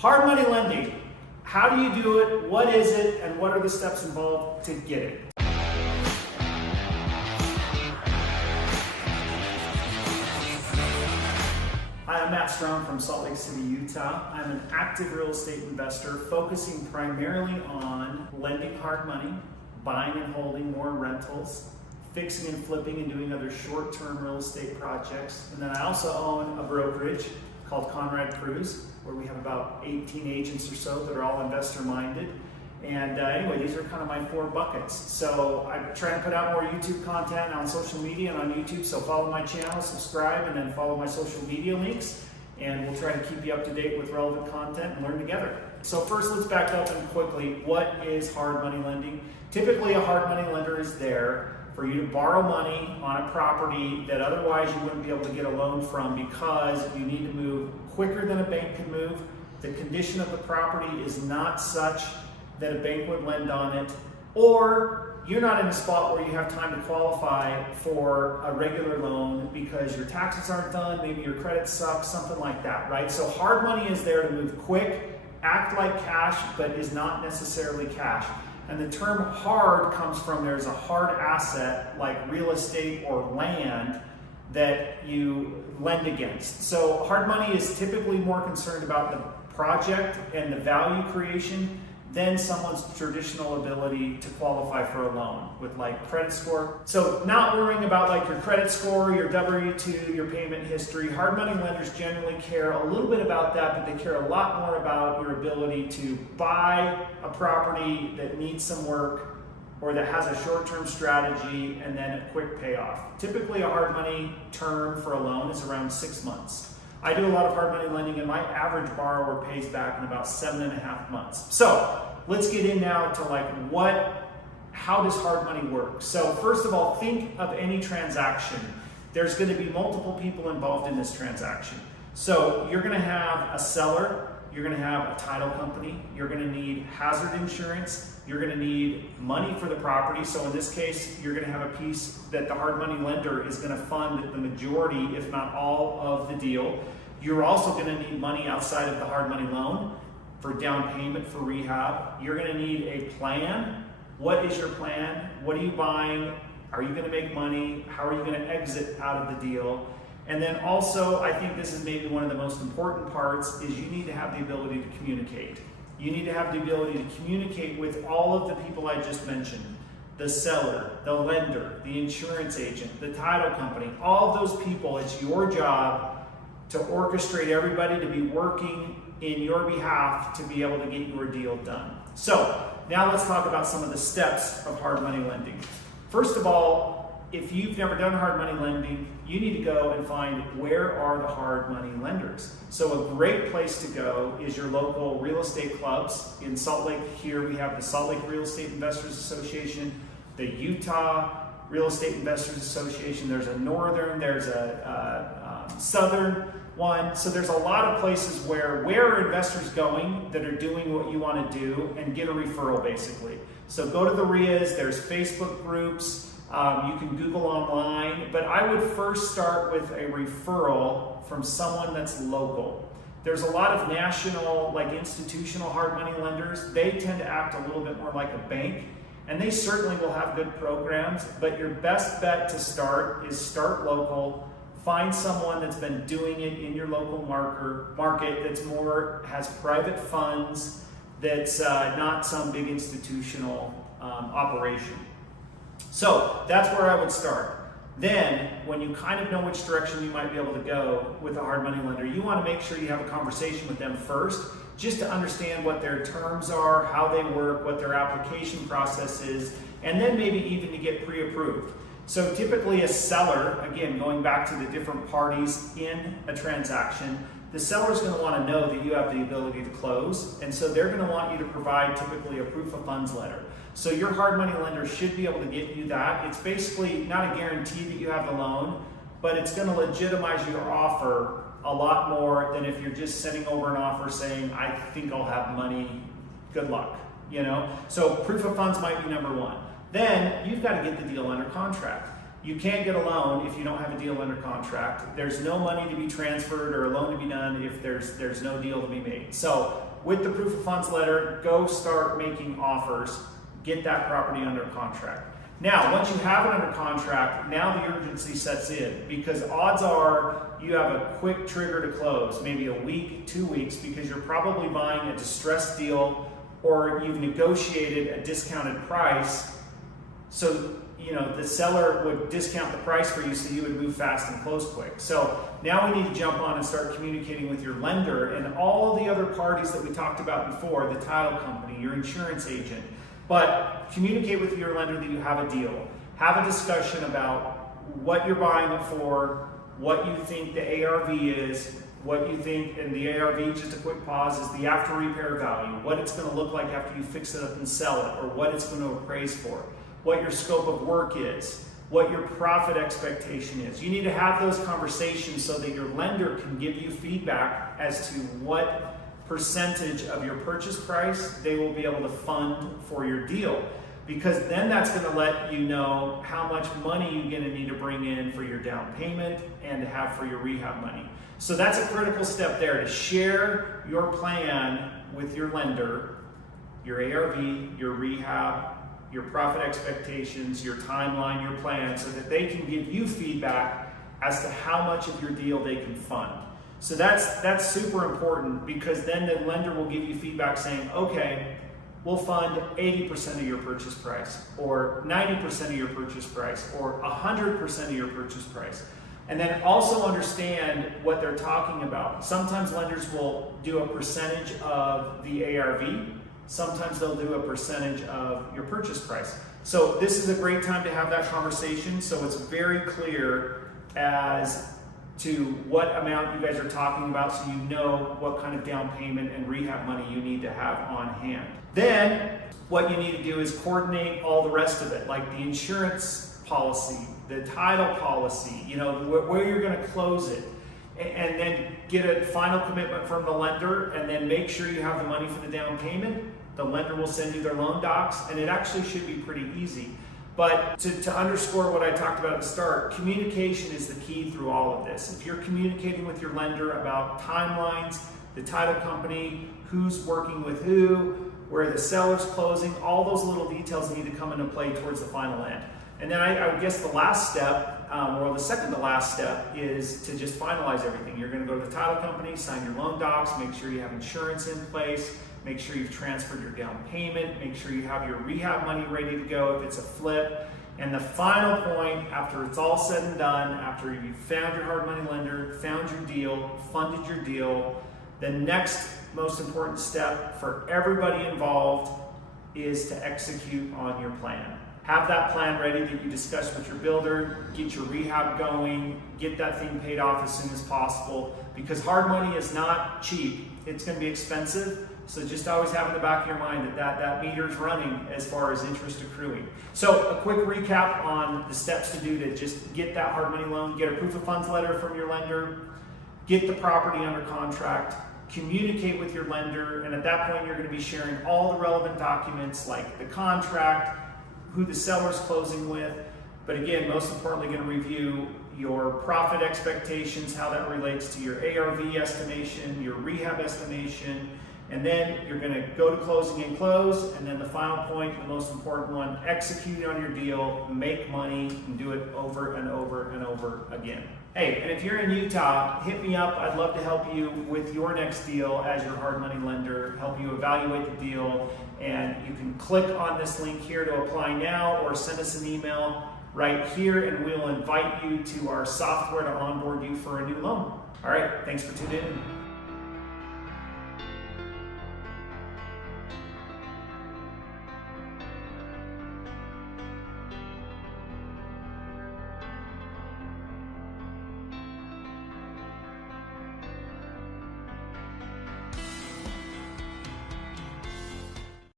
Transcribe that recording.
Hard money lending. How do you do it? What is it? And what are the steps involved to get it? Hi, I'm Matt Strong from Salt Lake City, Utah. I'm an active real estate investor focusing primarily on lending hard money, buying and holding more rentals, fixing and flipping and doing other short-term real estate projects. And then I also own a brokerage called Conrad, Cruz, where we have about 18 agents or so that are all investor-minded. And anyway, these are kind of my 4 buckets. So I try to put out more YouTube content on social media and on YouTube, so follow my channel, subscribe, and then follow my social media links. And we'll try to keep you up to date with relevant content and learn together. So first, let's back up and quickly, what is hard money lending? Typically, a hard money lender is there for you to borrow money on a property that otherwise you wouldn't be able to get a loan from because you need to move quicker than a bank can move. The condition of the property is not such that a bank would lend on it, or you're not in a spot where you have time to qualify for a regular loan because your taxes aren't done, maybe your credit sucks, something like that, right? So hard money is there to move quick, act like cash, but is not necessarily cash. And the term hard comes from there's a hard asset like real estate or land that you lend against. So hard money is typically more concerned about the project and the value creation than someone's traditional ability to qualify for a loan with like credit score. So not worrying about like your credit score, your W-2, your payment history. Hard money lenders generally care a little bit about that, but they care a lot more about your ability to buy a property that needs some work or that has a short-term strategy and then a quick payoff. Typically a hard money term for a loan is around 6 months. I do a lot of hard money lending and my average borrower pays back in about 7.5 months. So let's get in now to like how does hard money work? So first of all, think of any transaction. There's going to be multiple people involved in this transaction. So you're going to have a seller, you're going to have a title company, you're going to need hazard insurance, you're going to need money for the property. So in this case, you're going to have a piece that the hard money lender is going to fund the majority, if not all, of the deal. You're also going to need money outside of the hard money loan for down payment for rehab. You're going to need a plan. What is your plan? What are you buying? Are you going to make money? How are you going to exit out of the deal? And then also, I think this is maybe one of the most important parts, is you need to have the ability to communicate. You need to have the ability to communicate with all of the people I just mentioned. The seller, the lender, the insurance agent, the title company, all of those people. It's your job to orchestrate everybody to be working in your behalf to be able to get your deal done. So now let's talk about some of the steps of hard money lending. First of all, if you've never done hard money lending, you need to go and find where are the hard money lenders. So a great place to go is your local real estate clubs. In Salt Lake here, we have the Salt Lake Real Estate Investors Association, the Utah Real Estate Investors Association. There's a northern, there's a southern one. So there's a lot of places where are investors going that are doing what you want to do and get a referral basically. So go to the RIAs, there's Facebook groups, you can Google online, but I would first start with a referral from someone that's local. There's a lot of national, like institutional hard money lenders. They tend to act a little bit more like a bank, and they certainly will have good programs, but your best bet to start is start local. Find someone that's been doing it in your local market that's has private funds, that's not some big institutional operation. So that's where I would start. Then, when you kind of know which direction you might be able to go with a hard money lender, you want to make sure you have a conversation with them first, just to understand what their terms are, how they work, what their application process is, and then maybe even to get pre-approved. So typically a seller, again, going back to the different parties in a transaction, the seller's going to want to know that you have the ability to close, and so they're going to want you to provide typically a proof of funds letter. So your hard money lender should be able to get you that. It's basically not a guarantee that you have the loan, but it's going to legitimize your offer a lot more than if you're just sending over an offer saying, I think I'll have money, good luck, you know? So proof of funds might be number one. Then you've got to get the deal under contract. You can't get a loan if you don't have a deal under contract. There's no money to be transferred or a loan to be done if there's no deal to be made. So with the proof of funds letter, go start making offers, get that property under contract. Now, once you have it under contract, now the urgency sets in, because odds are you have a quick trigger to close, maybe a week, 2 weeks, because you're probably buying a distressed deal or you've negotiated a discounted price. So, the seller would discount the price for you so you would move fast and close quick. So now we need to jump on and start communicating with your lender and all the other parties that we talked about before, the title company, your insurance agent. But communicate with your lender that you have a deal. Have a discussion about what you're buying it for, what you think the ARV is, what you think, and the ARV, just a quick pause, is the after repair value, what it's going to look like after you fix it up and sell it, or what it's going to appraise for, what your scope of work is, what your profit expectation is. You need to have those conversations so that your lender can give you feedback as to what percentage of your purchase price they will be able to fund for your deal. Because then that's going to let you know how much money you're going to need to bring in for your down payment and to have for your rehab money. So that's a critical step there, to share your plan with your lender, your ARV, your rehab, your profit expectations, your timeline, your plan, so that they can give you feedback as to how much of your deal they can fund. So that's super important, because then the lender will give you feedback saying, okay, we'll fund 80% of your purchase price, or 90% of your purchase price, or 100% of your purchase price. And then also understand what they're talking about. Sometimes lenders will do a percentage of the ARV. Sometimes they'll do a percentage of your purchase price. So this is a great time to have that conversation, so it's very clear as to what amount you guys are talking about, so you know what kind of down payment and rehab money you need to have on hand. Then what you need to do is coordinate all the rest of it, like the insurance policy, the title policy, where you're going to close it, and then get a final commitment from the lender, and then make sure you have the money for the down payment. The lender will send you their loan docs, and it actually should be pretty easy. But to underscore what I talked about at the start, communication is the key through all of this. If you're communicating with your lender about timelines, the title company, who's working with who, where the seller's closing, all those little details need to come into play towards the final end. And then I would guess the last step, or the second to last step, is to just finalize everything. You're going to go to the title company, sign your loan docs, make sure you have insurance in place, make sure you've transferred your down payment, make sure you have your rehab money ready to go if it's a flip. And the final point, after it's all said and done, after you've found your hard money lender, found your deal, funded your deal, the next most important step for everybody involved is to execute on your plan. Have that plan ready that you discussed with your builder, get your rehab going, get that thing paid off as soon as possible, because hard money is not cheap. It's going to be expensive. So just always have in the back of your mind that meter's running as far as interest accruing. So a quick recap on the steps to do to just get that hard money loan, get a proof of funds letter from your lender, get the property under contract, communicate with your lender, and at that point you're going to be sharing all the relevant documents like the contract, who the seller's closing with, but again, most importantly, going to review your profit expectations, how that relates to your ARV estimation, your rehab estimation, and then you're going to go to closing and close, and then the final point, the most important one, execute on your deal, make money, and do it over and over and over again. Hey, and if you're in Utah, hit me up. I'd love to help you with your next deal as your hard money lender, help you evaluate the deal, and you can click on this link here to apply now, or send us an email right here, and we'll invite you to our software to onboard you for a new loan. All right, thanks for tuning in.